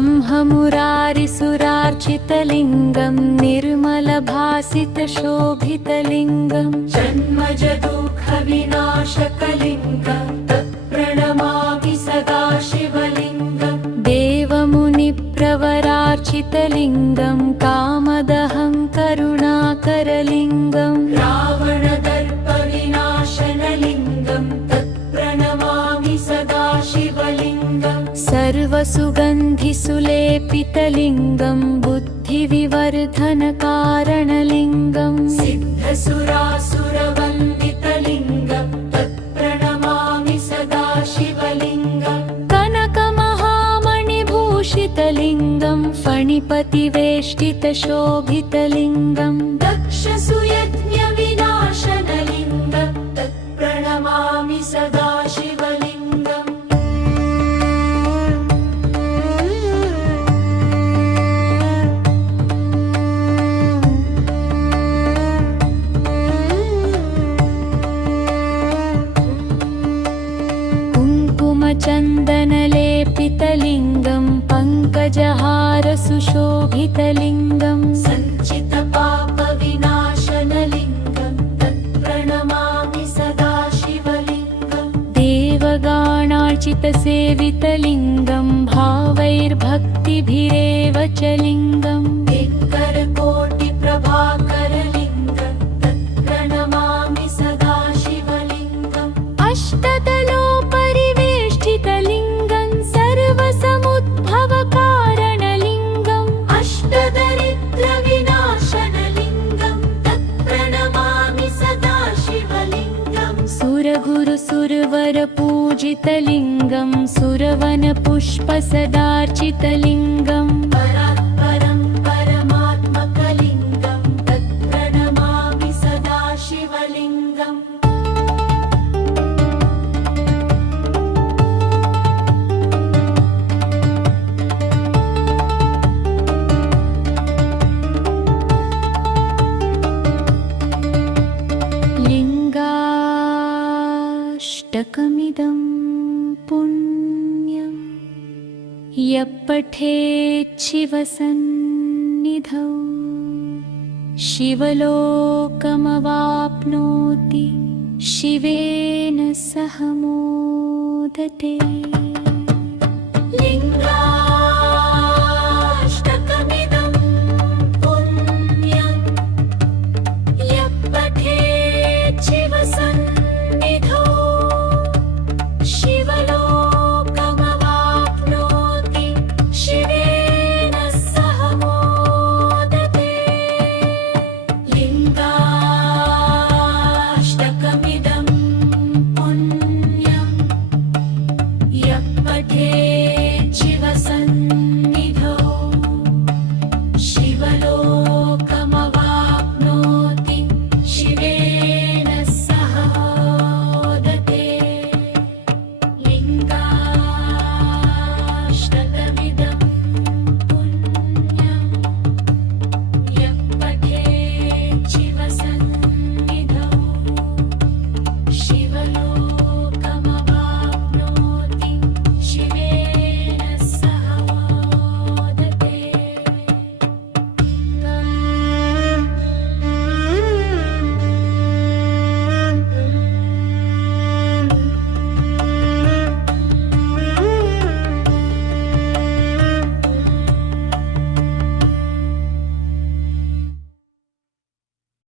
ब्रह्ममुरारिसुरार्चितलिङ्गं निर्मलभासितशोभितलिङ्गं जन्मजदुःखविनाशकलिङ्गं तत्प्रणमामि सदा शिवलिङ्गं देवमुनिप्रवरार्चितलिङ्गं कामदहं करुणाकरलिङ्गं रावणदर्पविनाशनलिङ्गं तत्प्रणमामि सदा शिवलिङ्गं सर्वसुगन्धिसुलेपितलिङ्गं बुद्धिविवर्धनकारणलिङ्गं सिद्धसुरासुरवन्दितलिङ्गं तत्प्रणमामि सदा शिवलिङ्गं कनकमहामणिभूषितलिङ्गं फणिपतिवेष्टितशोभितलिङ्गं दक्षसुयज्ञविनाशनलिङ्गं तत्प्रणमामि सदा शिवलिङ्गम् चन्दनलेपितलिङ्गं पङ्कजहारसुशोभितलिङ्गं सञ्चितपापविनाशनलिङ्गं तत्प्रणमामि सदा शिवलिङ्गं देवगाणार्चितसेवितलिङ्गं भावैर्भक्तिभिरेव च लिङ्गं दिङ्करकोटिप्रभाकरलिङ्गं तत्प्रणमामि सदा शिवलिङ्गम् अष्टदलोपरिवेष्टितलिङ्गं सर्वसमुद्भवकारणलिङ्गं अष्टदरिद्रविनाशनलिङ्गं तत्प्रणमामि सदा शिवलिङ्गं सुरगुरुसुरवरपूजितलिङ्गं सुरवनपुष्पसदार्चितलिङ्गं परात्परं परमात्मकलिङ्गं तत्प्रणमामि सदा शिवलिङ्गम् लिङ्गाष्टकमिदं पुण्यं यः पठेत् शिवसन्निधौ शिवलोकमवाप्नोति शिवेन सह मोदते।